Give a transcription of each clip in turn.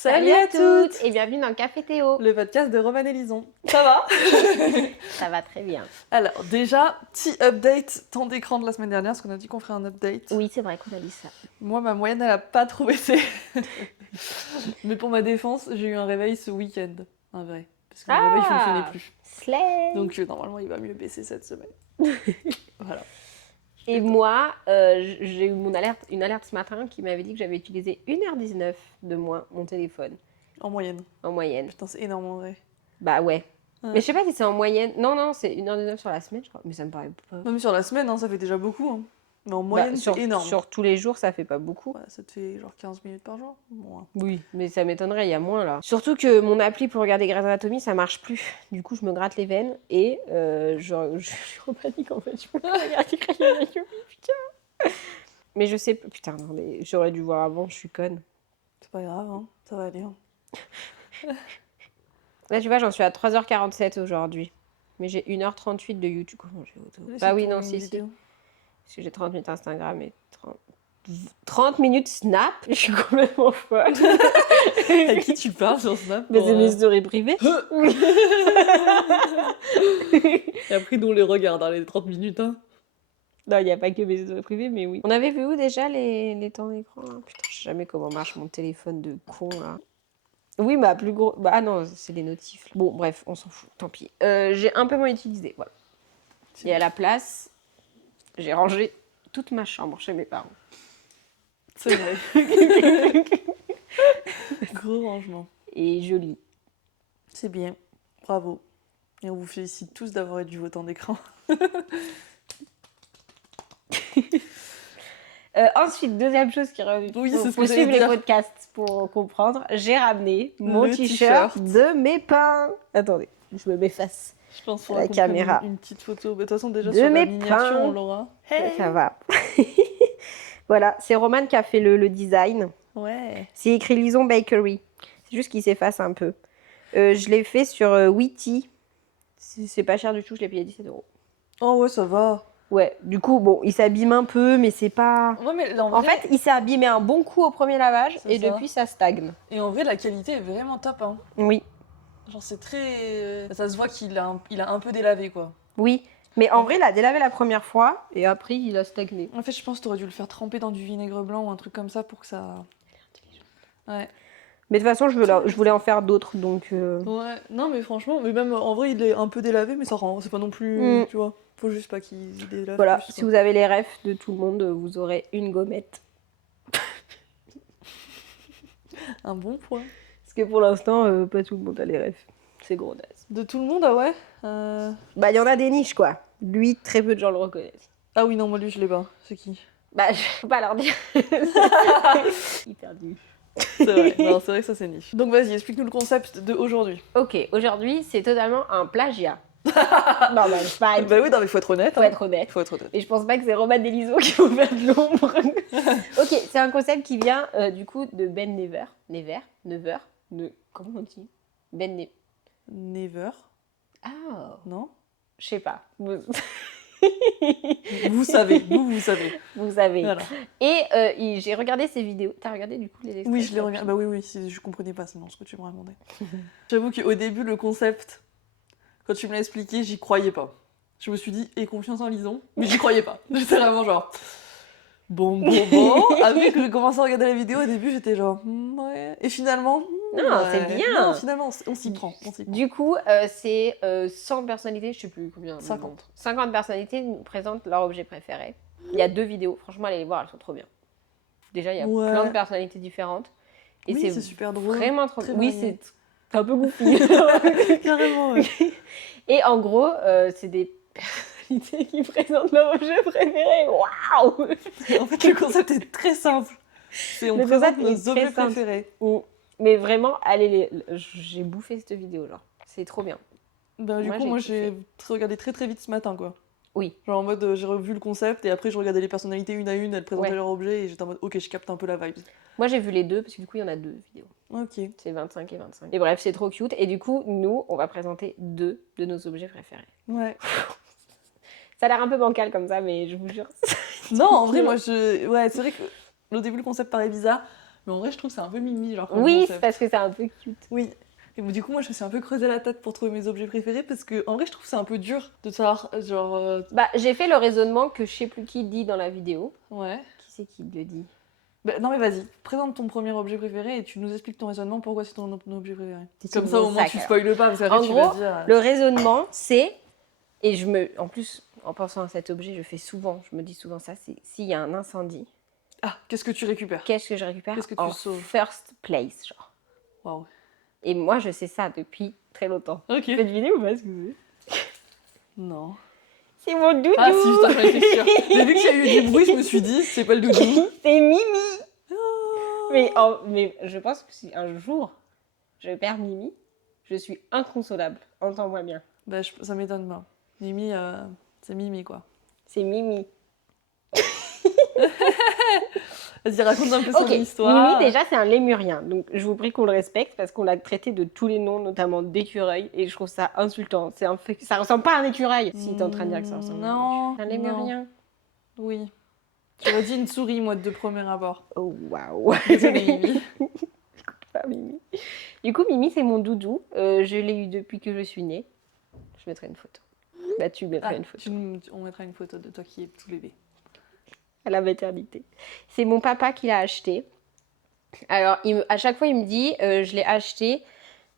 Salut à toutes et bienvenue dans Café Théo. Le podcast de Romane et Lison. Ça va? Ça va très bien. Alors déjà, petit update temps d'écran de la semaine dernière, parce qu'on a dit qu'on ferait un update. Oui, c'est vrai qu'on a dit ça. Moi, ma moyenne, elle a pas trop baissé. Mais pour ma défense, j'ai eu un réveil ce week-end. Un vrai. Parce que mon réveil fonctionnait plus. Slay. Donc normalement, il va mieux baisser cette semaine. Voilà. Et moi, j'ai eu une alerte ce matin qui m'avait dit que j'avais utilisé 1h19 de moins mon téléphone. En moyenne. En moyenne. Putain, c'est énorme en vrai. Bah ouais. Mais je sais pas si c'est en moyenne. Non, c'est 1h19 sur la semaine, je crois. Mais ça me paraît pas. Non, mais sur la semaine, hein, ça fait déjà beaucoup. Hein. Mais en moyenne, c'est énorme. Sur tous les jours, ça fait pas beaucoup. Ouais, ça te fait genre 15 minutes par jour. Bon, hein. Oui, mais ça m'étonnerait, il y a moins là. Surtout que mon appli pour regarder Grey's Anatomy, ça marche plus. Du coup, je me gratte les veines et je suis en panique en fait. Je peux pas regarder Grey's Anatomy, putain. Mais je sais plus. Putain, non, mais j'aurais dû voir avant, je suis conne. C'est pas grave, hein. Ça va aller. Hein. Là, tu vois, j'en suis à 3h47 aujourd'hui. Mais j'ai 1h38 de YouTube. Comment j'ai auto... Bah oui, non, si. Parce que j'ai 30 minutes Instagram et 30 minutes Snap. Je suis complètement folle. À qui tu parles sur Snap? Mais c'est mes stories privées. Et après, nous, on les regarde, hein, les 30 minutes. Hein. Non, il n'y a pas que mes stories privées, mais oui. On avait vu où déjà les temps d'écran là? Putain, je sais jamais comment marche mon téléphone de con là. Oui, ma plus gros. Bah ah non, c'est les notifs. Bon, bref, on s'en fout, tant pis. J'ai un peu moins utilisé, voilà. Et à la place, j'ai rangé toute ma chambre chez mes parents. C'est vrai. Gros rangement. Et joli. C'est bien. Bravo. Et on vous félicite tous d'avoir réduit vos temps d'écran. Ensuite, deuxième chose qui revient. Oui, c'est ce faut que suivre les dire. podcasts pour comprendre. J'ai ramené mon Le t-shirt t-shirt. de mes pains. Attendez, je me mets face. Je pense qu'il La faudra qu'on prenne caméra. une petite photo. De toute façon, déjà De sur la mes miniature, pains. on l'aura. Hey. Ça va. Voilà, c'est Romane qui a fait le design. Ouais. C'est écrit Lison Bakery. C'est juste qu'il s'efface un peu. Je l'ai fait sur Witty. C'est pas cher du tout, je l'ai payé 17€. Oh ouais, ça va. Ouais, du coup, bon, il s'abîme un peu, mais c'est pas... Ouais, mais En fait, il s'est abîmé un bon coup au premier lavage et ça. depuis, ça stagne. Et en vrai, la qualité est vraiment top. Hein. Oui. Genre, c'est très... Ça se voit qu'il a un peu délavé, quoi. Oui, mais en vrai, il a délavé la première fois et après, il a stagné. En fait, je pense que t'aurais dû le faire tremper dans du vinaigre blanc ou un truc comme ça pour que ça... Ouais. Mais de toute façon, je voulais en faire d'autres, donc... Ouais, non mais franchement, mais même en vrai il est un peu délavé, mais ça rend, c'est pas non plus, tu vois, faut juste pas qu'il délave Voilà, plus, si vous avez les refs de tout le monde, vous aurez une gommette. Un bon point. Parce que pour l'instant, pas tout le monde a les refs. C'est gros naze. De tout le monde, ah ouais Bah, il y en a des niches, quoi. Lui, très peu de gens le reconnaissent. Ah oui, non, moi lui je l'ai pas, c'est qui? Bah, je peux pas leur dire. Hyper nul. C'est vrai, non, c'est vrai que ça c'est niche. Donc vas-y, explique-nous le concept de aujourd'hui. Ok, aujourd'hui, c'est totalement un plagiat. Non, bah, c'est pas... Bah oui, non mais faut être honnête. Faut être honnête. Faut être honnête. Et je pense pas que c'est Romane et Lison qui vont faire de l'ombre. Ok, c'est un concept qui vient du coup de Ben Never. Comment on dit Ben Never. Ah, Non? je sais pas. Vous savez, vous savez. Vous savez. Voilà. Et j'ai regardé ses vidéos. T'as regardé du coup les extraits? Oui, je l'ai regardé. Bah oui, je comprenais pas sinon ce que tu me racontais. J'avoue qu'au début, le concept, quand tu me l'as expliqué, j'y croyais pas. Je me suis dit, aie confiance en Lison, mais j'y croyais pas. J'étais vraiment genre, bon. Après que j'ai commencé à regarder la vidéo, au début, j'étais genre, ouais. Et finalement, Non, ouais. c'est bien. Non, finalement, on s'y prend. Du coup, c'est 100 personnalités, je sais plus combien. 50. 50 personnalités nous présentent leur objet préféré. Il y a 2 vidéos, franchement, allez les voir, elles sont trop bien. Déjà, il y a plein de personnalités différentes. Et oui, c'est super drôle. Vraiment trop très oui, varié. c'est un peu goofy. Carrément, ouais. Et en gros, c'est des personnalités qui présentent leur objet préféré. Waouh! En fait, le concept est très simple. On présente nos objets préférés. Mais vraiment, allez, j'ai bouffé cette vidéo, genre. C'est trop bien. Ben, du coup, moi, j'ai regardé très vite ce matin, quoi. Oui. Genre en mode, j'ai revu le concept et après, je regardais les personnalités une à une, elles présentaient leur objet et j'étais en mode, ok, je capte un peu la vibe. Moi, j'ai vu les deux parce que du coup, il y en a 2 vidéos. Ok. C'est 25 et 25. Et bref, c'est trop cute. Et du coup, nous, on va présenter 2 de nos objets préférés. Ouais. Ça a l'air un peu bancal comme ça, mais je vous jure. Non, en vrai, moi, ouais, c'est vrai que au début, le concept paraît bizarre. Mais en vrai, je trouve que c'est un peu mimi, genre comme Oui, c'est concept. parce que c'est un peu cute. Oui. Et bon, du coup, moi, je me suis un peu creusé la tête pour trouver mes objets préférés parce que, en vrai, je trouve que c'est un peu dur de savoir, genre. Bah, j'ai fait le raisonnement que je sais plus qui dit dans la vidéo. Ouais. Qui c'est qui le dit? Bah, non, mais vas-y, présente ton premier objet préféré et tu nous expliques ton raisonnement pourquoi c'est ton objet préféré. C'est Comme mon ça, au moins, sac, tu alors. spoiles pas parce qu'après, En tu gros, vas dire. le raisonnement, c'est... Et en plus, en pensant à cet objet, je me dis souvent ça, c'est s'il y a un incendie, Ah, qu'est-ce que tu récupères? qu'est-ce que je récupère Qu'est-ce que tu en sauves? first place, genre. Waouh. Et moi, je sais ça depuis très longtemps. Ok. Tu peux deviner ou pas ce que c'est? Non. C'est mon doudou. Ah si, putain, j'en étais sûre. J'ai vu qu'il y a eu du bruit, je me suis dit, c'est pas le doudou. C'est Mimi. Mais je pense que si un jour je perds Mimi, je suis inconsolable. Entends-moi bien. Bah, ça m'étonne pas. Mimi, c'est Mimi, quoi. C'est Mimi. Vas-y, raconte un peu Ok, son histoire. Mimi déjà c'est un lémurien, donc je vous prie qu'on le respecte parce qu'on l'a traité de tous les noms, notamment d'écureuil, et je trouve ça insultant. Ça ressemble pas à un écureuil. Si t'es en train de dire que ça ressemble à Non, un lémurien. Oui. J'aurais dit une souris, moi, de premier abord. Oh waouh. Désolée, Mimi. Pas Mimi. Du coup, Mimi c'est mon doudou. Je l'ai eu depuis que je suis née. Je mettrai une photo. Bah tu mettras une photo. On mettra une photo de toi qui est tout bébé. À la maternité. C'est mon papa qui l'a acheté. Alors, à chaque fois, il me dit, je l'ai acheté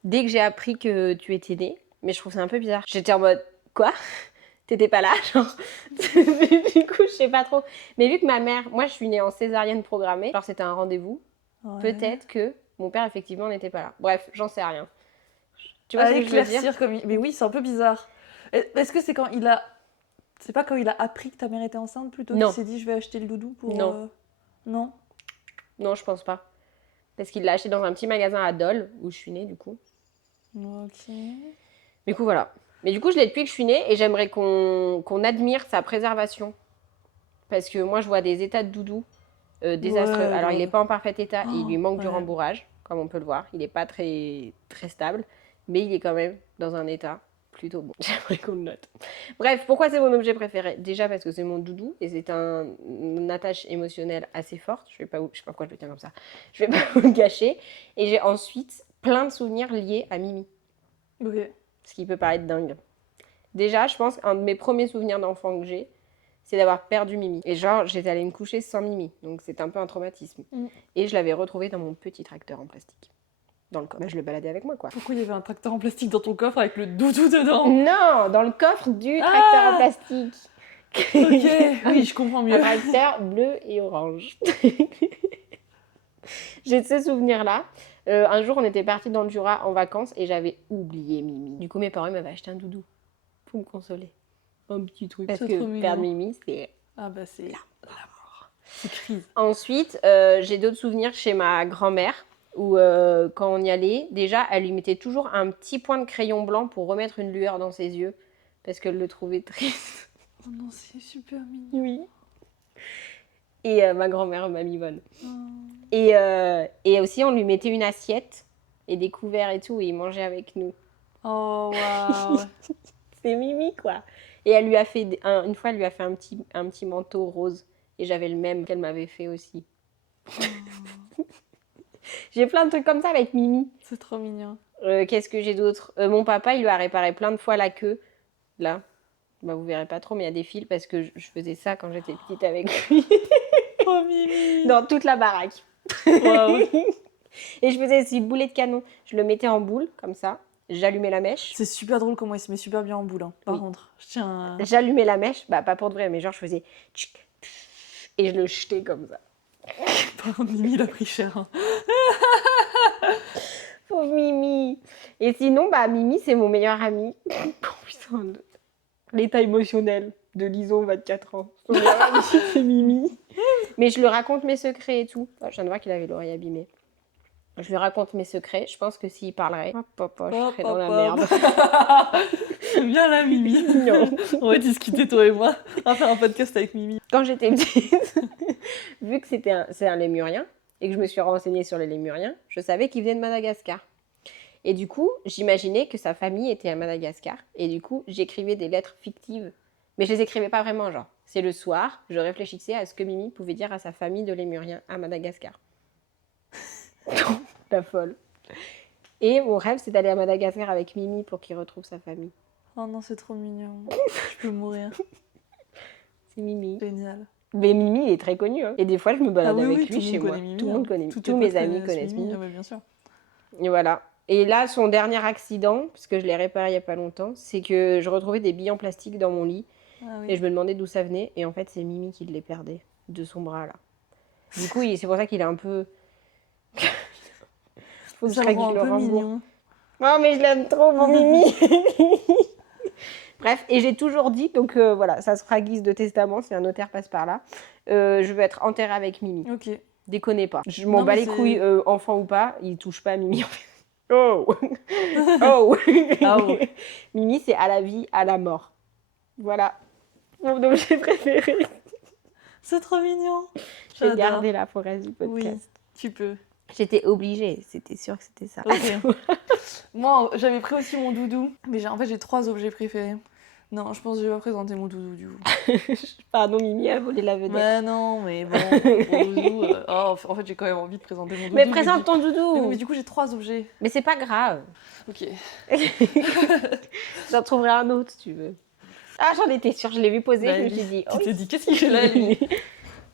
dès que j'ai appris que tu étais née. Mais je trouve ça un peu bizarre. J'étais en mode, quoi? T'étais pas là, genre. Du coup, je sais pas trop. Mais vu que ma mère, moi, je suis née en césarienne programmée, genre c'était un rendez-vous, Ouais. peut-être que mon père, effectivement, n'était pas là. Bref, j'en sais rien. Tu vois ce que je veux dire? Éclaircir comme... Mais oui, c'est un peu bizarre. Est-ce que c'est quand il a... C'est pas quand il a appris que ta mère était enceinte plutôt Non. qu'il s'est dit je vais acheter le doudou pour... Non. Non. Non, je pense pas. Parce qu'il l'a acheté dans un petit magasin à Dole, où je suis née, du coup. Ok. Du coup, voilà. Mais du coup, je l'ai depuis que je suis née et j'aimerais qu'on admire sa préservation. Parce que moi, je vois des états de doudou désastreux. Ouais, Alors, il n'est grave. pas en parfait état et il lui manque du Ouais. rembourrage, comme on peut le voir. Il n'est pas très, très stable, mais il est quand même dans un état plutôt bon. J'aimerais qu'on le note. Bref, pourquoi c'est mon objet préféré? Déjà parce que c'est mon doudou et c'est une attache émotionnelle assez forte. Je sais pas pourquoi je le tiens comme ça. Je vais pas vous le gâcher. Et j'ai ensuite plein de souvenirs liés à Mimi. Ok. Ce qui peut paraître dingue. Déjà, je pense qu'un de mes premiers souvenirs d'enfant que j'ai, c'est d'avoir perdu Mimi. Et genre, j'étais allée me coucher sans Mimi. Donc c'est un peu un traumatisme. Et je l'avais retrouvée dans mon petit tracteur en plastique. Dans le coffre. Bah, je le baladais avec moi, quoi. Pourquoi il y avait un tracteur en plastique dans ton coffre avec le doudou dedans? Non, dans le coffre du tracteur en plastique. Ok, oui, je comprends Un mieux. tracteur bleu et orange. J'ai ce souvenir-là. Un jour, on était partis dans le Jura en vacances et j'avais oublié Mimi. Du coup, mes parents m'avaient acheté un doudou pour me consoler. Un petit truc. Parce C'est trop que mignon. perdre Mimi, c'est Ah bah c'est... la mort. C'est crise. Ensuite, j'ai d'autres souvenirs chez ma grand-mère où quand on y allait, déjà, elle lui mettait toujours un petit point de crayon blanc pour remettre une lueur dans ses yeux parce qu'elle le trouvait triste. Oh non, c'est super mignon. Oui. Et ma grand-mère m'amivonne. Oh. Et aussi, on lui mettait une assiette et des couverts et tout, et il mangeait avec nous. Oh waouh. C'est Mimi, quoi. Et elle lui a fait, une fois, elle lui a fait un petit manteau rose. Et j'avais le même qu'elle m'avait fait aussi. J'ai plein de trucs comme ça avec Mimi. C'est trop mignon. Qu'est-ce que j'ai d'autre? Mon papa, il lui a réparé plein de fois la queue. Là. Bah, vous verrez pas trop, mais il y a des fils parce que je faisais ça quand j'étais petite avec lui. Oh Mimi. Dans toute la baraque. Waouh. Et je faisais aussi boulet de canon. Je le mettais en boule, comme ça. J'allumais la mèche. C'est super drôle comment il se met super bien en boule. Hein. Par Oui. contre, je tiens à... J'allumais la mèche. Bah, pas pour de vrai, mais genre, je faisais... tchic, et je le jetais comme ça. Par contre, Mimi, il a pris cher. Hein. Pauvre Mimi. Et sinon, bah, Mimi, c'est mon meilleur ami. Oh, putain, l'état émotionnel de Lison, 24 ans. Son meilleur ami, c'est Mimi. Mais je lui raconte mes secrets et tout. Oh, je viens de voir qu'il avait l'oreille abîmée. Je lui raconte mes secrets. Je pense que s'il parlerait, je serais dans la merde. Viens là, Mimi. Non. On va discuter, toi et moi. On va faire un podcast avec Mimi. Quand j'étais petite, vu que c'est un lémurien et que je me suis renseignée sur les lémuriens, je savais qu'il venait de Madagascar. Et du coup, j'imaginais que sa famille était à Madagascar. Et du coup, j'écrivais des lettres fictives. Mais je les écrivais pas vraiment, genre. C'est le soir, je réfléchissais à ce que Mimi pouvait dire à sa famille de lémuriens à Madagascar. La folle. Et mon rêve, c'est d'aller à Madagascar avec Mimi pour qu'il retrouve sa famille. Oh non, c'est trop mignon. Je peux mourir. C'est Mimi. Génial. Mais Mimi, il est très connu. Hein. Et des fois, je me balade avec tout lui le chez monde moi. connaît Mimi. Tout le monde connaît. Tous Tous tes mes potes amis connaissent Mimi. Ah ouais, bien sûr. Et voilà. Et là, son dernier accident, parce que je l'ai réparé il n'y a pas longtemps, c'est que je retrouvais des billes en plastique dans mon lit. Ah oui. Et je me demandais d'où ça venait. Et en fait, c'est Mimi qui les perdait de son bras, là. Du coup, c'est pour ça qu'il est un peu... Faut que je Ça le règle rend le un peu rembourse. mignon. Oh, mais je l'aime trop, mon Mimi. Bref, et j'ai toujours dit, donc voilà, ça sera guise de testament si un notaire passe par là. Je veux être enterrée avec Mimi. Ok. Déconnez pas. Je m'en Non, bats mais les c'est- couilles, enfant ou pas, il touche pas à Mimi. Oh Oh Ah ouais. Mimi, c'est à la vie, à la mort. Voilà. Mon objet préféré. C'est trop mignon. Je vais J'adore. garder la forêt du podcast. Oui, tu peux. J'étais obligée, c'était sûr que c'était ça. Ok. Moi, j'avais pris aussi mon doudou, mais en fait, j'ai 3 objets préférés. Non, je pense que je vais pas présenter mon doudou du coup. Pardon, Mimi a volé la vedette. Mais non, mais bon, mon doudou. Oh, en fait, j'ai quand même envie de présenter mon doudou. Mais présente ton Mais, doudou. mais du coup, j'ai 3 objets. Mais c'est pas grave. Ok. J'en trouverai un autre si tu veux. Ah, j'en étais sûre, je l'ai vu poser, Bah, je me lui, suis dit. tu t'es dit, qu'est-ce qu'il fait là, lui?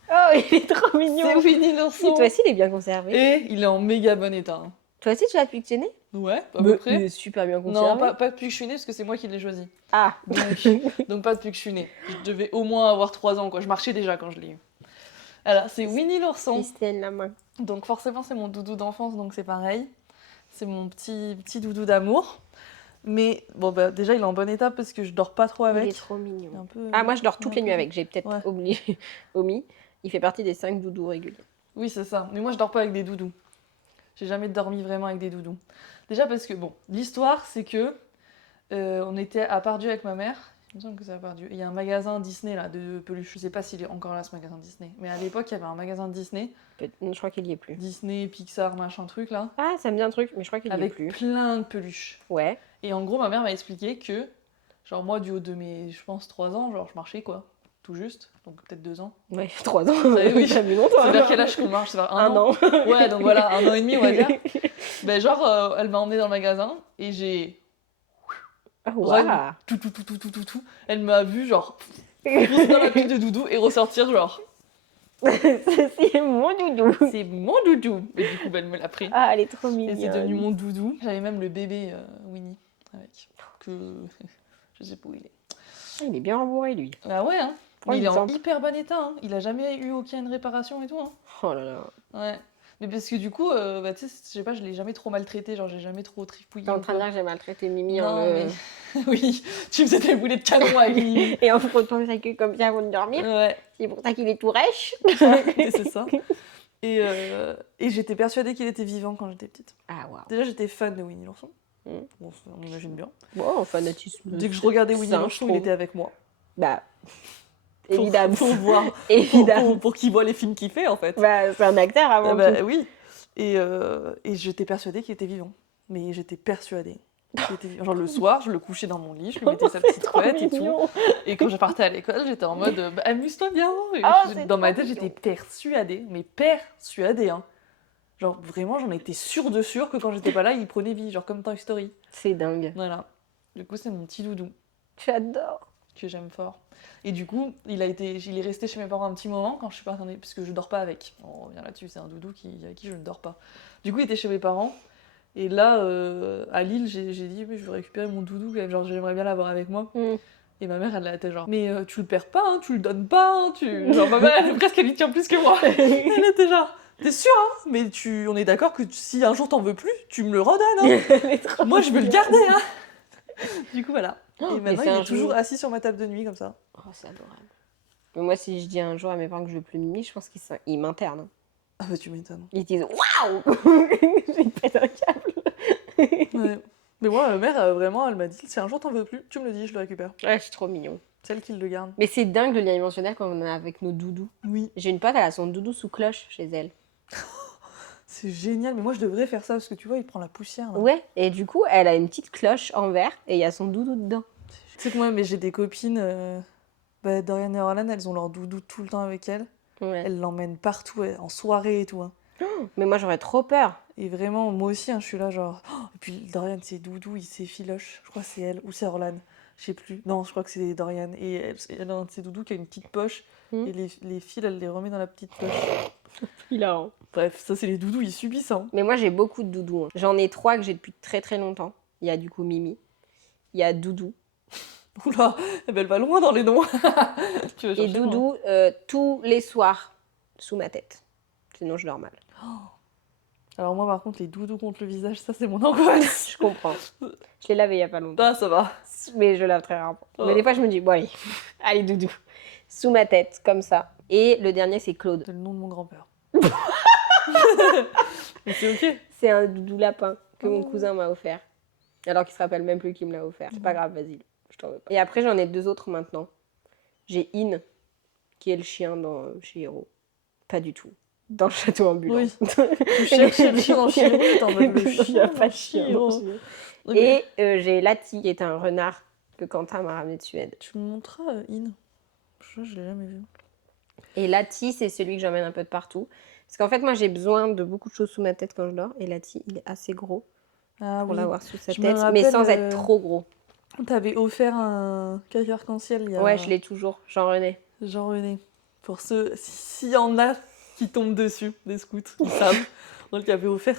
Oh, il est trop mignon. C'est Winnie Et l'ourson. toi aussi, il est bien conservé. Et il est en méga bon état. Hein. Toi aussi, tu l'as depuis que tu es né? Ouais, à peu Il près. est super bien conservé. Non, pas depuis que je suis née, parce que c'est moi qui l'ai choisi. Ah, Donc pas depuis que je suis née. Je devais au moins avoir 3 ans, quoi. Je marchais déjà quand je l'ai eu. Alors, c'est Winnie l'ourson. il se tienne la main. Donc forcément, c'est mon doudou d'enfance, donc c'est pareil. C'est mon petit doudou d'amour. Mais bon, bah, déjà, il est en bon état parce que je dors pas trop avec. Il est trop mignon. Il est un peu- Ah, moi, je dors toutes un les peu- nuits avec. J'ai peut-être Ouais. omis. Il fait partie des 5 doudous réguliers. Oui, c'est ça. Mais moi, je dors pas avec des doudous. J'ai jamais dormi vraiment avec des doudous. Déjà parce que, bon, l'histoire, c'est que on était à Pardieu avec ma mère. Il me semble que c'est à Pardieu. Il y a un magasin Disney, là, de peluches. Je sais pas s'il est encore là, ce magasin Disney. Mais à l'époque, il y avait un magasin Disney. Je crois qu'il y est plus. Disney, Pixar, machin truc, là. Ah, ça me dit un truc, mais je crois qu'il y est Avec plus. plein de peluches. Ouais. Et en gros, ma mère m'a expliqué que, genre, moi, du haut de mes, je pense, 3 ans, genre, je marchais, quoi. Tout juste. Donc, peut-être 2 ans. Ouais, 3 ans. Oui. Ça fait longtemps. C'est vers quel âge qu'on marche? C'est vers Un an. Ouais, donc voilà, 1 an et demi, on va dire. Ben, genre, elle m'a emmenée dans le magasin et j'ai. Ah, Run. waouh. Tout. Elle m'a vu, genre, foncer dans la pile de doudou et ressortir, genre, C'est mon doudou. c'est mon doudou. Et du coup, ben, elle me l'a pris. Ah, elle est trop Et mignonne. c'est devenu mon doudou. J'avais même le bébé Winnie avec. Que. Je sais pas où il est. Il est bien rembourré, lui. Ah ouais, hein. Prends Mais il est en l'exemple. hyper bon état, hein. Il a jamais eu aucune réparation et tout, hein. Oh là là. Ouais. Mais parce que du coup, bah, tu sais, je sais pas, je l'ai jamais trop maltraité, genre j'ai jamais trop tripouillé. T'es en ou train de quoi. dire que j'ai maltraité Mimi Non, en mais... oui, tu faisais des boulets de canon avec Mimi. Et en frottant sa queue comme ça avant de dormir. Ouais, C'est pour ça qu'il est tout rêche. c'est ça. Et j'étais persuadée qu'il était vivant quand j'étais petite. Ah, waouh. Déjà, j'étais fan de Winnie l'ourson. Mm. Bon, on imagine bien. Bon, fanatisme. Dès que je regardais Winnie sain, l'ourson, je il trouve. était avec moi. Bah, évidemment. Pour voir, Évidemment. pour qu'il voit les films qu'il fait, en fait. Bah, c'est un acteur avant Ah bah, tout. oui. Et j'étais persuadée qu'il était vivant. Mais j'étais persuadée qu'il était vivant. Genre le soir, je le couchais dans mon lit, je lui mettais sa petite trop couette et tout. mignon. Et quand je partais à l'école, j'étais en mode bah, amuse-toi bien. Et Oh, je- c'est dans ma trop tête, mignon. j'étais persuadée, mais persuadée. Hein. Genre vraiment, j'en étais sûre de sûre que quand j'étais pas là, il prenait vie, genre comme Toy Story. C'est dingue. Voilà. Du coup, c'est mon petit doudou J'adore. que j'aime fort. Et du coup, il est resté chez mes parents un petit moment quand je suis partie, parce que je dors pas avec. On revient là-dessus, c'est un doudou avec qui je ne dors pas. Du coup, il était chez mes parents. Et là, à Lille, j'ai dit, mais je veux récupérer mon doudou, genre j'aimerais bien l'avoir avec moi. Mm. Et ma mère, elle était genre, mais tu le perds pas, hein, tu le donnes pas, hein, tu... Genre, ma mère, elle y tient plus que moi. Elle était genre, t'es sûre, hein, mais on est d'accord que si un jour t'en veux plus, tu me le redonnes, hein. Elle est trop Moi, je veux le mignonne. garder, hein. Du coup, voilà. Oh, Et mais maintenant, c'est il un est toujours jour. assis sur ma table de nuit, comme ça. Oh, c'est adorable. Mais moi, si je dis un jour à mes parents que je veux plus Mimi, je pense qu'ils m'internent. hein. Ah bah, tu m'étonnes. Ils disent waouh. Je vais péter un câble. Ouais. Mais moi, ma mère, vraiment, elle m'a dit, si un jour t'en veux plus, tu me le dis, je le récupère. Ouais, c'est trop mignon. Celle qui le garde. Mais c'est dingue le lien émotionnel qu'on a avec nos doudous. Oui. J'ai une pote, elle a son doudou sous cloche chez elle. C'est génial, mais moi, je devrais faire ça, parce que tu vois, il prend la poussière, là. Ouais, et du coup, elle a une petite cloche en verre et il y a son doudou dedans. Tu sais que moi, mais j'ai des copines, Dorian et Orlan, elles ont leur doudou tout le temps avec elles. Ouais. Elles l'emmènent partout, en soirée et tout. Hein. Mais moi, j'aurais trop peur. Et vraiment, moi aussi, hein, je suis là genre... Et puis Dorian, c'est Doudou, il s'effiloche. Je crois que c'est elle, ou c'est Orlan. Je sais plus. Non, je crois que c'est Dorian. Et elle a un de ses doudous qui a une petite poche. Et les fils, elle les remet dans la petite poche. Hilarant. Bref, ça c'est les doudous, ils subissent. Hein. Mais moi, j'ai beaucoup de doudous. Hein. J'en ai 3 que j'ai depuis très très longtemps. Il y a du coup Mimi. Il y a Doudou. Oula, elle va loin dans les noms. Tu vas Et chercher Doudou, tous les soirs, sous ma tête. Sinon, je dors mal. Alors moi, par contre, les doudous contre le visage, ça c'est mon angoisse. Je comprends. Je l'ai lavé il y a pas longtemps. Ah, ça va. Mais je lave très rarement. Oh. Mais des fois, je me dis, bon allez, allez Doudou. Sous ma tête, comme ça. Et le dernier, c'est Claude. C'est le nom de mon grand-père. Mais c'est ok. C'est un doudou lapin que mon cousin m'a offert. Alors qu'il se rappelle même plus qui me l'a offert. C'est pas grave, vas-y, je t'en veux pas. Et après, j'en ai 2 autres maintenant. J'ai In, qui est le chien chez Hero. Pas du tout. Dans le château ambulant. Oui. Tu cherches le chien dans Chiro, t'en mode le chien. Il n'y a pas de chien. Chiro. dans Chiro. Ok. Et j'ai Lati, qui est un renard que Quentin m'a ramené de Suède. Tu me montreras In. Je l'ai jamais vu. Et Lati, c'est celui que j'emmène un peu de partout. Parce qu'en fait, moi, j'ai besoin de beaucoup de choses sous ma tête quand je dors. Et Lati, il est assez gros Ah pour oui. l'avoir sous sa Je me tête, mais rappelle, sans être trop gros. T'avais offert un cahier arc-en-ciel il y a... Ouais, je l'ai toujours, Jean-René. Jean-René. Pour ceux, s'il y en a qui tombent dessus, des scouts, qui savent. Donc il avait offert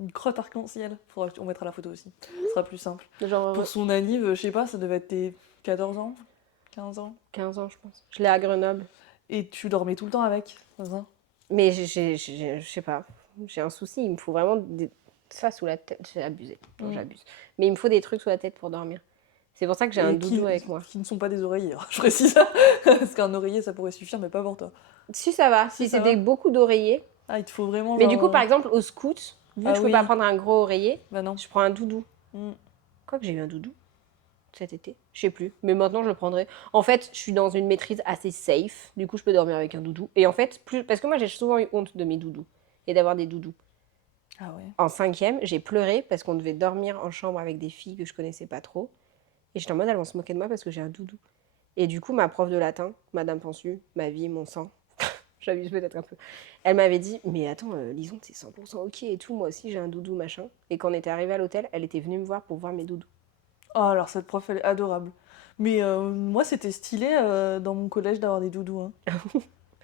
une crotte arc-en-ciel. Faudra qu'on mettra la photo aussi. Ce sera plus simple. Genre Pour son anniv, je sais pas, ça devait être tes 14 ans 15 ans 15 ans, je pense. Je l'ai à Grenoble. Et tu dormais tout le temps avec, c'est ça? Mais je sais pas, j'ai un souci. Il me faut vraiment ça sous la tête. J'ai abusé. Non, j'abuse. Mais il me faut des trucs sous la tête pour dormir. C'est pour ça que j'ai un doudou avec moi. Qui ne sont pas des oreillers, hein, je précise ça. Parce qu'un oreiller, ça pourrait suffire, mais pas pour toi. Si, ça va. Si ça c'était va. beaucoup d'oreillers. Ah, il te faut vraiment... Mais genre, du coup, par exemple, au scout, vu que je peux oui. pas prendre un gros oreiller, Bah non. je prends un doudou. Mm. Quoi que j'ai eu un doudou cet été, je sais plus. Mais maintenant, je le prendrai. En fait, je suis dans une maîtrise assez safe. Du coup, je peux dormir avec un doudou. Et en fait, parce que moi, j'ai souvent eu honte de mes doudous et d'avoir des doudous. Ah ouais. En 5e, j'ai pleuré parce qu'on devait dormir en chambre avec des filles que je connaissais pas trop. Et j'étais en mode, elles vont se moquer de moi parce que j'ai un doudou. Et du coup, ma prof de latin, Madame Pensu, ma vie, mon sang, j'abuse peut-être un peu, elle m'avait dit, mais attends, Lison, c'est 100% ok et tout, moi aussi j'ai un doudou, machin. Et quand on était arrivé à l'hôtel, elle était venue me voir pour voir mes doudous. Oh, alors cette prof, elle est adorable. Mais moi, c'était stylé dans mon collège d'avoir des doudous. Hein.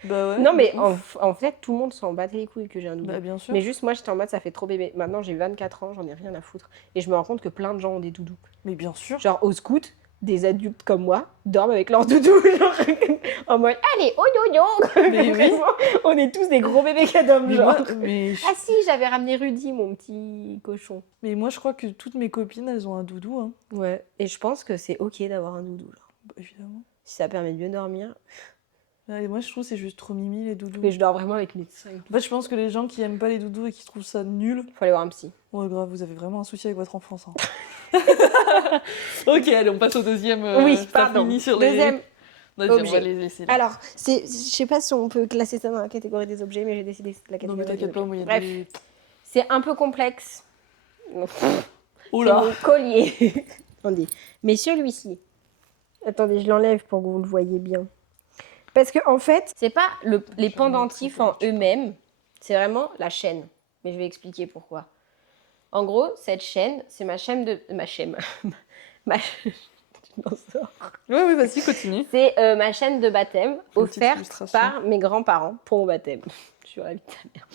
Bah ouais. Non, mais en fait, tout le monde s'en battait les couilles que j'ai un doudou. Bah bien sûr. Mais juste, moi, j'étais en mode, ça fait trop bébé. Maintenant, j'ai 24 ans, j'en ai rien à foutre. Et je me rends compte que plein de gens ont des doudous. Mais bien sûr. Genre, au scout, des adultes comme moi dorment avec leurs doudous. Genre, en mode, allez, oh yo yo. Mais oui. On est tous des gros bébés qui dorment, Mais genre. moi, Ah si, j'avais ramené Rudy, mon petit cochon. mais moi, je crois que toutes mes copines, elles ont un doudou. Hein. Ouais, et je pense que c'est ok d'avoir un doudou. Genre. Bah, évidemment. Si ça permet de bien dormir. Ouais, et moi, je trouve que c'est juste trop mimi, les doudous. Mais je dors vraiment avec mes seins. En fait, je pense que les gens qui aiment pas les doudous et qui trouvent ça nul... Faut aller voir un psy. Ouais, grave, vous avez vraiment un souci avec votre enfance. Hein. Ok, allez, on passe au deuxième. Oui, t'as pardon. fini sur Deuxième. On va objet. les laisser là. Alors, je sais pas si on peut classer ça dans la catégorie des objets, mais j'ai décidé que c'était la Non, catégorie mais des t'inquiète pas, objets. moi, il y a Bref, des... c'est un peu complexe. Oh C'est là. mon collier. Attendez. Mais celui-ci. Attendez, je l'enlève pour que vous le voyez bien. Parce que en fait, c'est pas les pendentifs en eux-mêmes, c'est vraiment la chaîne. Mais je vais expliquer pourquoi. En gros, cette chaîne, c'est ma chaîne de... Ma chaîne. ma... Tu m'en sors. Ouais, vas-y, continue. C'est ma chaîne de baptême Une petite offerte illustration. par mes grands-parents pour mon baptême. Je suis ravie de ta mère.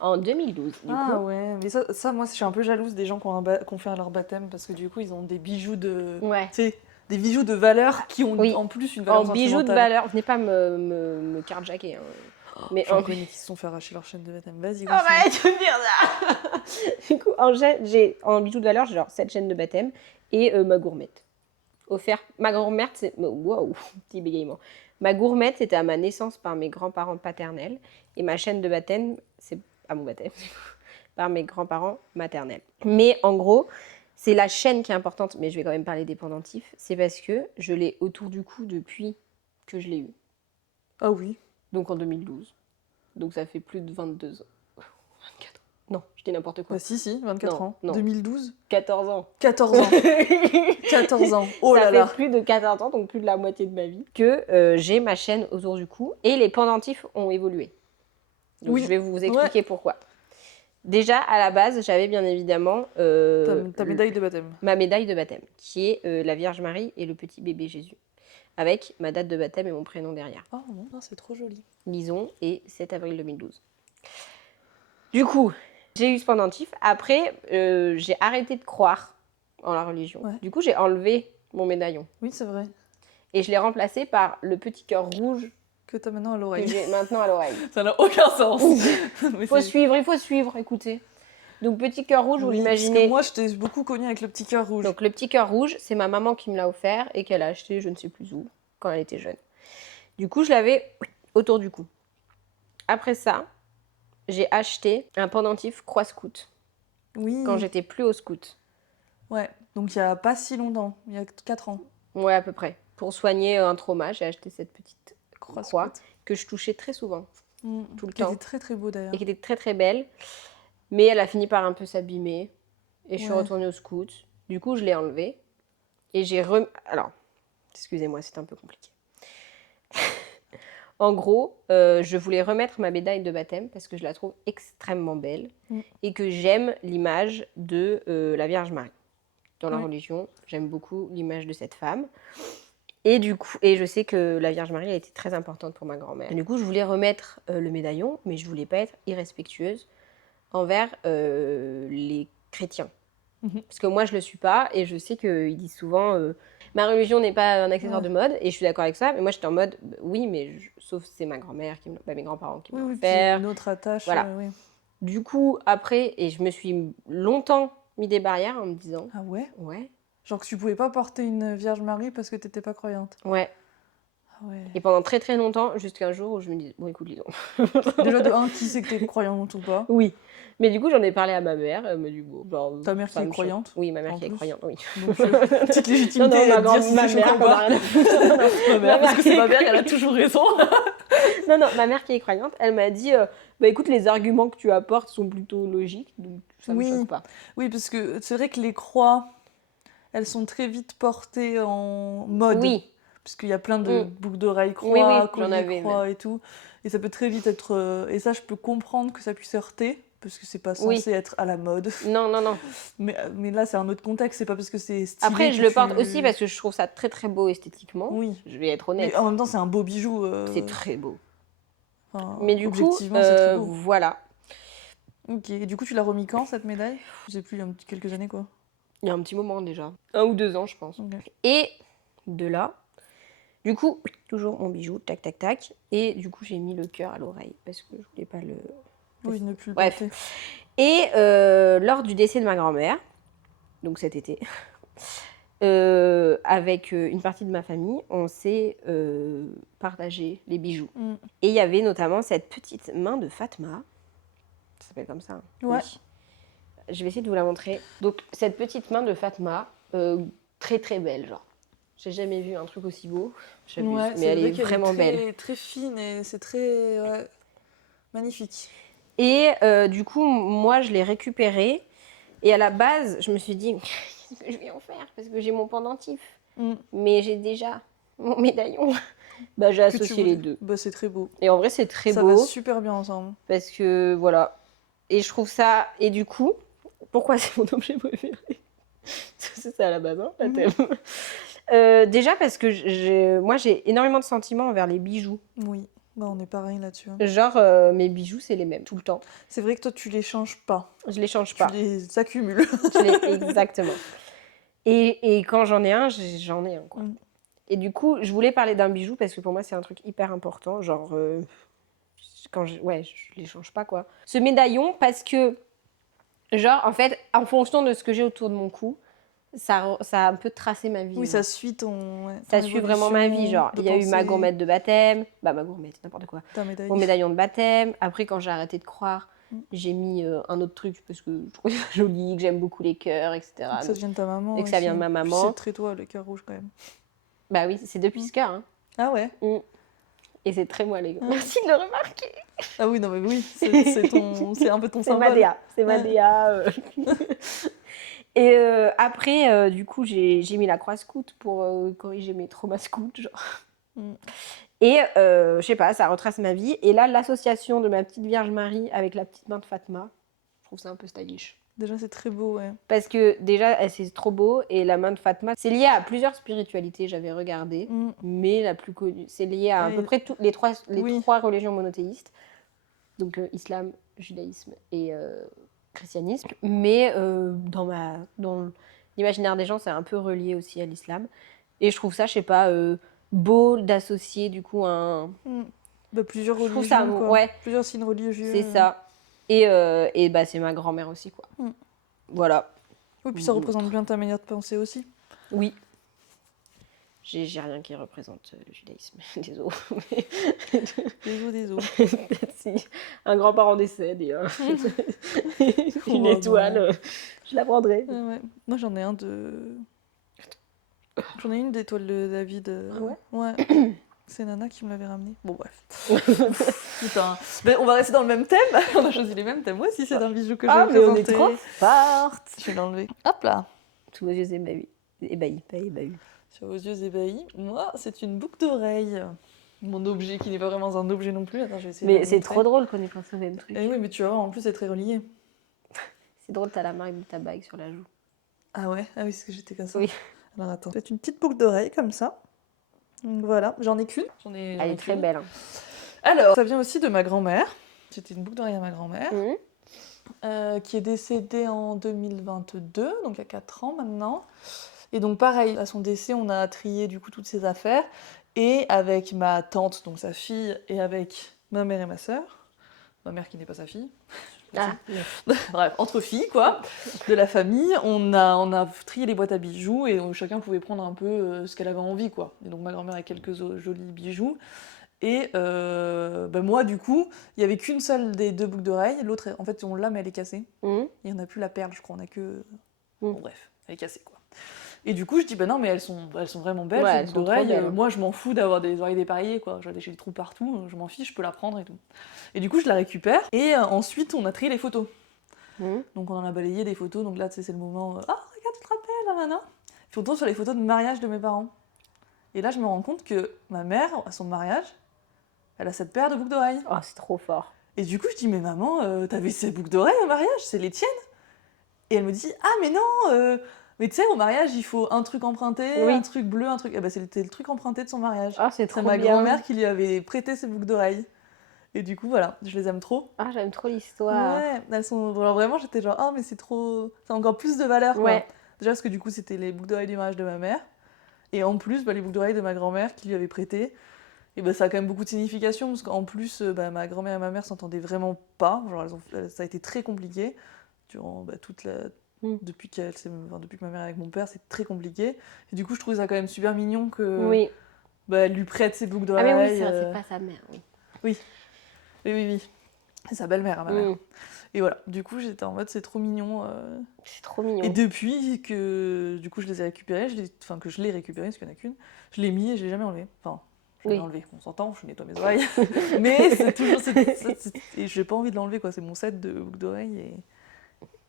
En 2012, du Ah coup. ouais, mais ça, moi, je suis un peu jalouse des gens qui ont fait leur baptême parce que du coup, ils ont des bijoux de... Ouais. Tu sais, des bijoux de valeur qui ont Oui. en plus une valeur En bijoux de sentimentale. valeur. Venez pas me carjacker. Hein. Mais J'en en... connais qui se sont fait arracher leur chaîne de baptême. Vas-y, Arrête de me dire ça. Du coup, en bijoux de valeur, j'ai genre cette chaîne de baptême et ma gourmette. Offert. Ma gourmette, c'est... Waouh, petit bégaiement. Ma gourmette, c'était à ma naissance par mes grands-parents paternels. Et ma chaîne de baptême, c'est à mon baptême, par mes grands-parents maternels. Mais en gros, c'est la chaîne qui est importante, mais je vais quand même parler des pendentifs. C'est parce que je l'ai autour du cou depuis que je l'ai eu. Ah oui. Donc en 2012. Donc ça fait plus de 22 ans. 24 ans. Non, je dis n'importe quoi. Bah si, 24 Non, ans. non. 2012 14 ans. 14 ans. 14 ans. Oh ça là là. fait plus de 14 ans, donc plus de la moitié de ma vie, que j'ai ma chaîne autour du cou. Et les pendentifs ont évolué. Donc, Oui. je vais vous expliquer pourquoi. Déjà, à la base, j'avais bien évidemment Ta médaille de baptême. ma médaille de baptême, qui est la Vierge Marie et le petit bébé Jésus, avec ma date de baptême et mon prénom derrière. Oh non, c'est trop joli. Lison et 7 avril 2012. Du coup, j'ai eu ce pendentif. Après, j'ai arrêté de croire en la religion. Ouais. Du coup, j'ai enlevé mon médaillon. Oui, c'est vrai. Et je l'ai remplacé par le petit cœur rouge Que t'as maintenant à que l'oreille. j'ai maintenant à l'oreille. Ça n'a aucun sens. Mais Il faut suivre, écoutez. Donc, petit cœur rouge, vous Oui, l'imaginez. parce que moi, je t'ai beaucoup connue avec le petit cœur rouge. Donc, le petit cœur rouge, c'est ma maman qui me l'a offert et qu'elle a acheté je ne sais plus où, quand elle était jeune. Du coup, je l'avais autour du cou. Après ça, j'ai acheté un pendentif croix scout Oui. quand j'étais plus au scout. Ouais, donc il y a pas si longtemps, il y a 4 ans. Ouais, à peu près. Pour soigner un trauma, j'ai acheté cette petite croix Scout. que je touchais très souvent tout le Qui temps était très très beau d'ailleurs. et qui était très très belle. Mais elle a fini par un peu s'abîmer et je suis Ouais. retournée au scout. Du coup, je l'ai enlevée et Alors, excusez-moi, c'est un peu compliqué. En gros, je voulais remettre ma médaille de baptême parce que je la trouve extrêmement belle et que j'aime l'image de la Vierge Marie. Dans la religion, j'aime beaucoup l'image de cette femme. Et du coup, je sais que la Vierge Marie a été très importante pour ma grand-mère. Et du coup, je voulais remettre le médaillon, mais je voulais pas être irrespectueuse envers les chrétiens. Parce que moi, je le suis pas, et je sais qu'ils disent souvent ma religion n'est pas un accessoire de mode, et je suis d'accord avec ça, mais moi, j'étais en mode oui, mais sauf c'est ma grand-mère, mes grands-parents qui me l'ont offert. Une autre attache. Voilà. Oui. Du coup, après, et je me suis longtemps mis des barrières en me disant Ah ouais. ouais. Genre que tu pouvais pas porter une Vierge Marie parce que t'étais pas croyante. Ouais. Ah ouais. Et pendant très très longtemps, jusqu'à un jour où je me dis bon, écoute, Lison. Déjà de un, qui sait que t'es croyante ou pas? Oui. Mais du coup, j'en ai parlé à ma mère. Elle me dit bon, genre, Ta mère qui ça est me croyante? choque. Oui, ma mère En qui est plus. croyante, oui. Donc, petite légitimité Non, à dire si ma c'est mère, choquant ou qu'on a pas. rien à foutre. Non, Ma mère, parce que c'est ma mère, qui est elle a toujours raison. Non, ma mère qui est croyante, elle m'a dit bah écoute, les arguments que tu apportes sont plutôt logiques, donc ça me choque pas. Oui, parce que c'est vrai que les croix, elles sont très vite portées en mode. Oui. Parce qu'il y a plein de boucles d'oreilles croix, Oui, j'en colliers avais croix et tout. Et ça peut très vite être... Et ça, je peux comprendre que ça puisse heurter, parce que c'est pas censé être à la mode. Non. Mais là, c'est un autre contexte, c'est pas parce que c'est stylé. Après, je que le porte aussi parce que je trouve ça très très beau esthétiquement. Oui. Je vais être honnête. Mais en même temps, c'est un beau bijou. C'est très beau. Enfin, Mais du coup, objectivement, c'est très beau. voilà. Ok, et du coup, tu l'as remis quand, cette médaille? Je sais plus, il y a quelques années, quoi. Il y a un petit moment déjà. 1 ou 2 ans, je pense. Okay. Et de là, du coup, toujours mon bijou, tac, tac, tac. Et du coup, j'ai mis le cœur à l'oreille parce que je voulais pas le... Oui, ne plus le Bref. porter. Et lors du décès de ma grand-mère, donc cet été, avec une partie de ma famille, on s'est partagé les bijoux. Et il y avait notamment cette petite main de Fatma. Ça s'appelle comme ça. Ouais. Oui. Je vais essayer de vous la montrer. Donc, cette petite main de Fatma, très très belle, genre. J'ai jamais vu un truc aussi beau. Ouais, mais elle est vraiment belle. Elle est très fine et c'est très magnifique. Et du coup, moi, je l'ai récupérée. Et à la base, je me suis dit, qu'est-ce que je vais en faire? Parce que j'ai mon pendentif. Mais j'ai déjà mon médaillon. Bah, j'ai associé les deux. Bah, c'est très beau. Et en vrai, c'est très beau. Ça va super bien ensemble. Parce que, voilà. Et je trouve ça... Et du coup, pourquoi c'est mon objet préféré? C'est ça à la base, hein, la thème. Déjà parce que moi, j'ai énormément de sentiments envers les bijoux. Oui, bah, on est pareil là-dessus. Hein. Genre, mes bijoux, c'est les mêmes, tout le temps. C'est vrai que toi, tu les changes pas. Je les change pas. Tu les accumules. Exactement. Et quand j'en ai un, j'en ai un, quoi. Et du coup, je voulais parler d'un bijou parce que pour moi, c'est un truc hyper important. Genre, je les change pas, quoi. Ce médaillon, parce que, genre, en fait, en fonction de ce que j'ai autour de mon cou, ça a un peu tracé ma vie. Oui, ça suit ton. Ouais, ça suit vraiment ma vie. Genre, il y a eu ma gourmette de baptême. Bah, ma gourmette, n'importe quoi. Ta médaille. Mon médaillon de baptême. Après, quand j'ai arrêté de croire, j'ai mis un autre truc parce que je trouvais ça joli, que j'aime beaucoup les cœurs, etc. Que ça vient de ta maman. Et que ça vient de ma maman. C'est très toi, le cœur rouge, quand même. Bah oui, c'est depuis ce cœur. Hein. Ah ouais. Et c'est très moi, les gars. Merci de le remarquer. Ah oui, non, mais oui, c'est un peu ton symbole. C'est ma DA. Et après, du coup, j'ai mis la croix scout pour corriger mes traumas scouts, genre. Et je sais pas, ça retrace ma vie. Et là, l'association de ma petite Vierge Marie avec la petite main de Fatma, je trouve ça un peu stylish. Déjà, c'est très beau, ouais. Parce que déjà, c'est trop beau. Et la main de Fatma, c'est lié à plusieurs spiritualités, j'avais regardé. Mais la plus connue, c'est lié à peu près les trois religions monothéistes. Donc islam, judaïsme et christianisme. Mais dans l'imaginaire des gens, c'est un peu relié aussi à l'islam. Et je trouve ça, je sais pas, beau d'associer du coup plusieurs religions, ça, quoi. Ouais. Plusieurs signes religieux. C'est ça. Et c'est ma grand-mère aussi, quoi. Voilà. Oui, puis ça représente bien ta manière de penser aussi. Oui. J'ai rien qui représente le judaïsme, désolé. Désolé. Si un grand-parent décède et une étoile, je la prendrai. Ouais. Moi, j'en ai un de... J'en ai une d'étoile de David. Ah ouais. Ouais. C'est Nana qui me l'avait ramené. Bon, bref. Putain. Mais on va rester dans le même thème. On a choisi les mêmes thèmes. Moi aussi, c'est un bijou que je vais présenter. On est trop forte. Je vais l'enlever. Hop là. Tous vos yeux ébahis, pas ébahis. Sur vos yeux ébahis. Moi, c'est une boucle d'oreille. Mon objet qui n'est pas vraiment un objet non plus. Attends, je vais essayer. Mais c'est trop drôle qu'on ait pensé au même truc. Et oui, mais tu vas voir, en plus, c'est très relié. C'est drôle, t'as la marque de ta bague sur la joue. Ah ouais? Ah oui, c'est que j'étais comme ça. Oui. Alors attends. C'est une petite boucle d'oreille comme ça. Donc voilà, j'en ai qu'une. Elle est très belle. Hein. Alors, ça vient aussi de ma grand-mère. C'était une boucle d'oreille à ma grand-mère. Qui est décédée en 2022, donc il y a 4 ans maintenant. Et donc pareil, à son décès, on a trié du coup toutes ses affaires. Et avec ma tante, donc sa fille, et avec ma mère et ma sœur, ma mère qui n'est pas sa fille, bref, entre filles quoi, de la famille, on a trié les boîtes à bijoux et chacun pouvait prendre un peu ce qu'elle avait envie quoi. Et donc ma grand-mère a quelques jolis bijoux. Et moi, du coup, il n'y avait qu'une seule des 2 boucles d'oreilles. L'autre, en fait, on l'a, mais elle est cassée. Il n'y en a plus la perle, je crois. On a que... Bon, bref, elle est cassée, quoi. Et du coup, je dis, non, mais elles sont vraiment belles, ces boucles d'oreilles. Moi, je m'en fous d'avoir des oreilles dépareillées, quoi. J'ai des trous partout, je m'en fiche, je peux la prendre et tout. Et du coup, je la récupère. Et ensuite, on a trié les photos. Donc, on en a balayé des photos. Donc là, tu sais, c'est le moment... Ah, regarde, tu te rappelles, là, maintenant. Puis on tombe sur les photos de mariage de mes parents. Et là, je me rends compte que ma mère, à son mariage, elle a cette paire de boucles d'oreilles. Oh, c'est trop fort. Et du coup, je dis, mais maman, t'avais ces boucles d'oreilles au mariage, c'est les tiennes? Et elle me dit, ah, mais non, mais tu sais, au mariage, il faut un truc emprunté, un truc bleu, un truc... Eh ben, c'était le truc emprunté de son mariage. Ah, c'est trop ma bien. grand-mère qui lui avait prêté ces boucles d'oreilles. Et du coup, voilà, je les aime trop. Ah, j'aime trop l'histoire. Ouais, elles sont... Alors vraiment, j'étais genre, ah, mais c'est trop... Ça a encore plus de valeur, quoi. Ouais. Déjà parce que du coup, c'était les boucles d'oreilles du mariage de ma mère. Et en plus, les boucles d'oreilles de ma grand-mère qui lui avait prêté. Et ça a quand même beaucoup de signification, parce qu'en plus, ma grand-mère et ma mère s'entendaient vraiment pas. Genre, ça a été très compliqué. Durant toute la... Depuis que ma mère est avec mon père, c'est très compliqué. Et du coup, je trouvais ça quand même super mignon que elle lui prête ses boucles d'oreilles. Ah mais oui, c'est pas sa mère, oui. Oui. C'est sa belle-mère, à ma mère. Et voilà, du coup, j'étais en mode, c'est trop mignon. C'est trop mignon. Et depuis que du coup, je les ai récupérés, que je l'ai récupéré, parce qu'il n'y en a qu'une, je l'ai mis et je l'ai jamais enlevé. Enfin, je l'ai enlevé, on s'entend, je nettoie mes oreilles. Mais c'est toujours... Et j'ai pas envie de l'enlever, quoi. C'est mon set de boucles d'oreilles et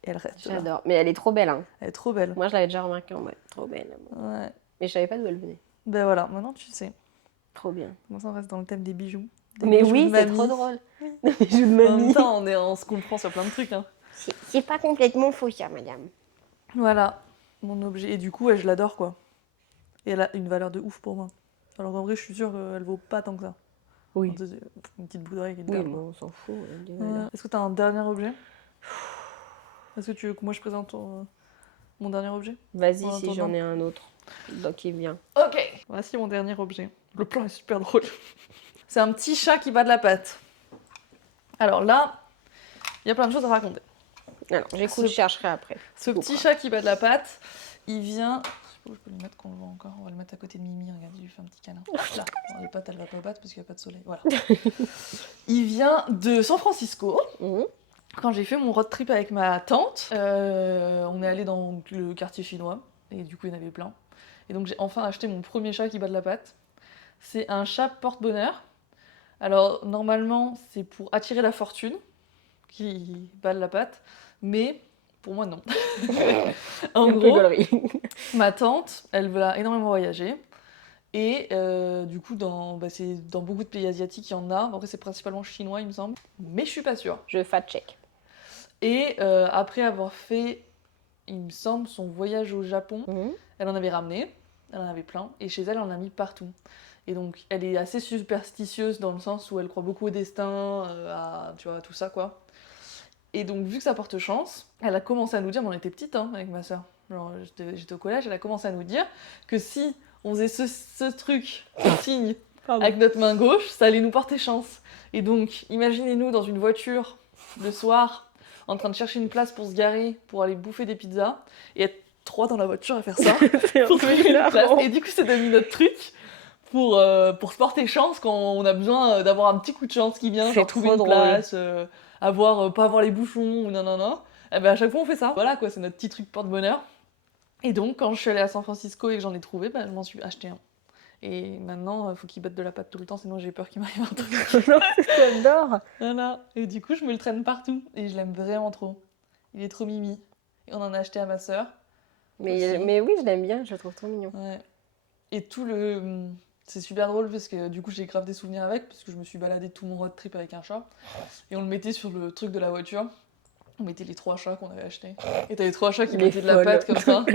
elle reste. J'adore. Là. Mais elle est trop belle, hein. Elle est trop belle. Moi, je l'avais déjà remarqué en mode trop belle. Ouais. Mais je savais pas d'où elle venait. Ben voilà, maintenant tu sais. Trop bien. Moi, ça, on reste dans le thème des bijoux. Mais oui, c'est trop drôle. Des bijoux de mamie. En même temps, on se comprend sur plein de trucs, hein. C'est pas complètement faux, chère madame. Voilà, mon objet. Et du coup, je l'adore, quoi. Et elle a une valeur de ouf pour moi. Alors qu'en vrai, je suis sûre qu'elle vaut pas tant que ça. Oui. Une petite boucle d'oreille qui est Oui, bon, on s'en fout. Est-ce que t'as un dernier objet? Est-ce que tu veux que moi je présente mon dernier objet? Vas-y, si j'en ai un autre. Donc il vient. Ok. Voici mon dernier objet. Le plan est super drôle. C'est un petit chat qui bat de la patte. Alors là, il y a plein de choses à raconter. Alors, j'écoute, je chercherai après. Ce petit chat qui bat de la patte, il vient... Je sais pas où je peux le mettre, qu'on le voit encore. On va le mettre à côté de Mimi, regarde, je lui fais un petit câlin. Là, bon, les pattes, elle va pas battre parce qu'il n'y a pas de soleil. Voilà. Il vient de San Francisco. Quand j'ai fait mon road trip avec ma tante, on est allé dans le quartier chinois. Et du coup, il y en avait plein. Et donc, j'ai enfin acheté mon premier chat qui bat de la patte. C'est un chat porte-bonheur. Alors, normalement, c'est pour attirer la fortune qui bat de la patte. Mais pour moi, non. En gros, ma tante, elle va énormément voyager. Et du coup, c'est dans beaucoup de pays asiatiques, il y en a. Après, c'est principalement chinois, il me semble. Mais je suis pas sûre. Je fact-check. Et après avoir fait, il me semble, son voyage au Japon, elle en avait ramené. Elle en avait plein. Et chez elle, elle en a mis partout. Et donc, elle est assez superstitieuse dans le sens où elle croit beaucoup au destin, tu vois, tout ça, quoi. Et donc, vu que ça porte chance, elle a commencé à nous dire, mais on était petite, hein, avec ma soeur. Genre, j'étais au collège, elle a commencé à nous dire que si on faisait ce truc, ce signe, avec notre main gauche, ça allait nous porter chance. Et donc, imaginez-nous dans une voiture, le soir, en train de chercher une place pour se garer, pour aller bouffer des pizzas, et être 3 dans la voiture à faire ça, pour trouver une place. Et du coup, c'est devenu notre truc pour se porter chance quand on a besoin d'avoir un petit coup de chance qui vient, genre trouver une place, pas avoir les bouchons, ou non. Et ben à chaque fois, on fait ça. Voilà, quoi, c'est notre petit truc porte-bonheur. Et donc, quand je suis allée à San Francisco et que j'en ai trouvé, je m'en suis acheté un. Et maintenant, il faut qu'il batte de la pâte tout le temps, sinon j'ai peur qu'il m'arrive un truc. J'adore. Voilà. Et du coup, je me le traîne partout. Et je l'aime vraiment trop. Il est trop mimi. Et on en a acheté à ma sœur. Mais oui, je l'aime bien, je le trouve trop mignon. Ouais. Et c'est super drôle parce que du coup, j'ai grave des souvenirs avec, parce que je me suis baladée tout mon road trip avec un chat. Et on le mettait sur le truc de la voiture. On mettait les 3 chats qu'on avait achetés. Et t'avais 3 chats qui mettaient de la pâte comme ça.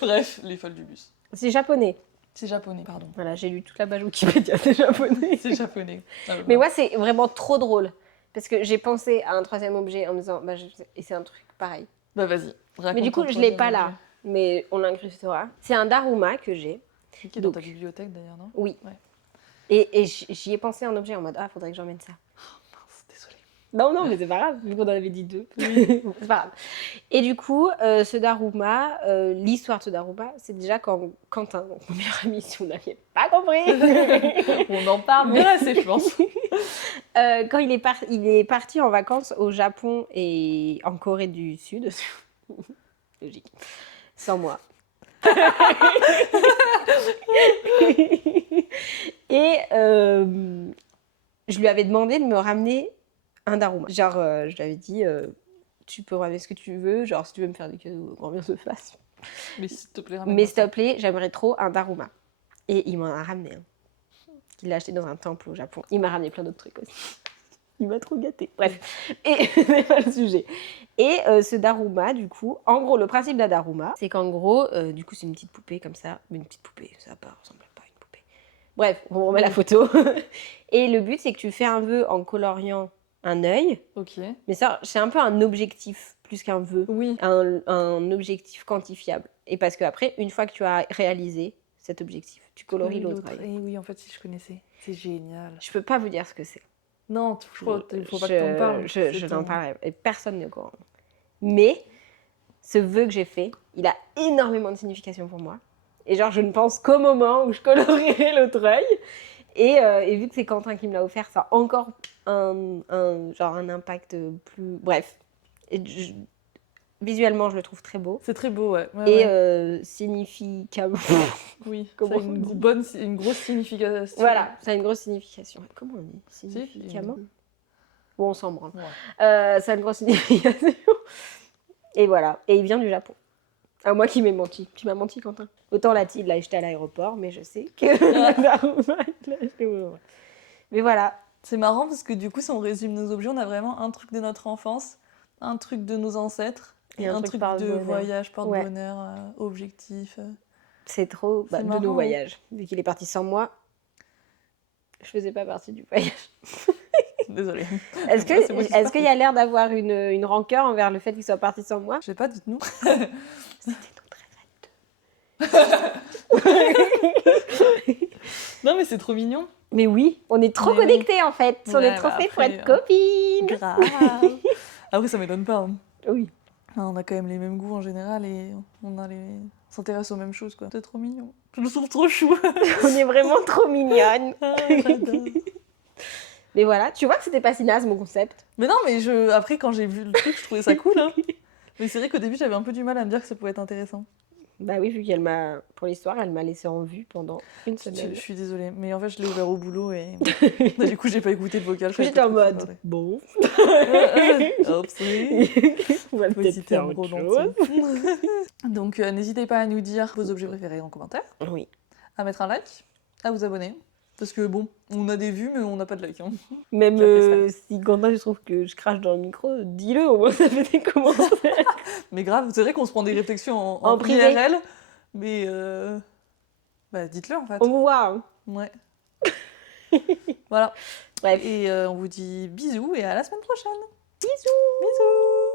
Bref, les folles du bus. C'est japonais. C'est japonais, pardon. Voilà, j'ai lu toute la page Wikipédia, c'est japonais. C'est japonais. Mais moi, c'est vraiment trop drôle. Parce que j'ai pensé à un 3e objet en me disant, et c'est un truc pareil. Bah vas-y, raconte. Mais du coup, je l'ai pas là. Mais on l'incrustera. C'est un Daruma que j'ai. Qui est dans ta bibliothèque d'ailleurs, non? Oui. Ouais. Et j'y ai pensé un objet en mode, faudrait que j'emmène ça. Désolée. Non, mais c'est pas grave, vu qu'on en avait dit 2. C'est pas grave. Et du coup, ce Daruma, l'histoire de ce Daruma, c'est déjà quand Quentin, donc mon meilleur ami, si vous n'aviez pas compris, on en parle bien assez, je pense. Quand il est parti en vacances au Japon et en Corée du Sud, logique, sans moi. Et je lui avais demandé de me ramener un Daruma. Genre, je lui avais dit, tu peux ramener ce que tu veux, genre si tu veux me faire des cadeaux, grand bien se fasse. Mais s'il te plaît, j'aimerais trop un Daruma. Et il m'en a ramené un. Il l'a acheté dans un temple au Japon. Il m'a ramené plein d'autres trucs aussi. Il m'a trop gâté. Bref, et c'est pas le sujet. Et ce Daruma, du coup, en gros, le principe d'un Daruma, c'est qu'en gros, du coup, c'est une petite poupée comme ça. Mais une petite poupée, ça ressemble pas à une poupée. Bref, on remet la photo. Et le but, c'est que tu fais un vœu en coloriant un œil. Ok. Mais ça, c'est un peu un objectif plus qu'un vœu. Oui. Un objectif quantifiable. Et parce qu'après, une fois que tu as réalisé cet objectif, tu colories l'autre œil. Et oui, en fait, si je connaissais. C'est génial. Je peux pas vous dire ce que c'est. Non, je crois qu'il faut pas que t'en parles. Je n'en parlerai. Et personne n'est au courant. Mais ce vœu que j'ai fait, il a énormément de signification pour moi. Et genre, je ne pense qu'au moment où je colorierai l'autre œil. Et vu que c'est Quentin qui me l'a offert, ça a encore un impact plus... Bref. Visuellement, je le trouve très beau. C'est très beau, ouais. Signifie... Oui, ça a une grosse signification. Voilà, ça a une grosse signification. Comment on dit? Significamment? Bon, on s'en branle. Ouais. Ça a une grosse signification. Et voilà. Et il vient du Japon. À moi qui m'ai menti. Tu m'as menti, Quentin. Autant il l'a acheté à l'aéroport, mais je sais que il l'a acheté au... Mais voilà. C'est marrant parce que du coup, si on résume nos objets, on a vraiment un truc de notre enfance, un truc de nos ancêtres, et un truc de voyage, porte-bonheur, objectif. C'est trop de nos voyages. Vu qu'il est parti sans moi, je faisais pas partie du voyage. Désolée. Est-ce qu'il y a l'air d'avoir une rancœur envers le fait qu'il soit parti sans moi? Je sais pas, dites-nous. C'était notre rêve à deux. Non, mais c'est trop mignon. Mais oui, on est trop connectés en fait. On est trop faits pour être copines. Grave. Après, ça m'étonne pas. Hein. Oui. On a quand même les mêmes goûts en général et on s'intéresse aux mêmes choses, quoi. C'est trop mignon. Je le trouve trop chou. On est vraiment trop mignonnes. J'adore. Mais voilà, tu vois que c'était pas si naze mon concept. Mais non, mais après, quand j'ai vu le truc, je trouvais ça cool. Hein. Mais c'est vrai qu'au début, j'avais un peu du mal à me dire que ça pouvait être intéressant. Bah oui, vu pour l'histoire, elle m'a laissé en vue pendant une semaine. Je suis désolée, mais en fait, je l'ai ouvert au boulot et du coup, j'ai pas écouté le vocal. J'étais en mode, bon. Oups, oui. On va peut-être faire autre chose. Donc, n'hésitez pas à nous dire vos objets préférés en commentaire. Oui. à mettre un like, à vous abonner. Parce que bon, on a des vues, mais on n'a pas de likes. Hein. Même J'apprécie. si Quentin, je trouve que je crache dans le micro, dis-le, au moins ça fait des commentaires. Mais grave, c'est vrai qu'on se prend des réflexions En en privé. IRL, mais bah, dites-le en fait. On vous voit. Hein. Ouais. Voilà. Bref. Et on vous dit bisous et à la semaine prochaine. Bisous. Bisous.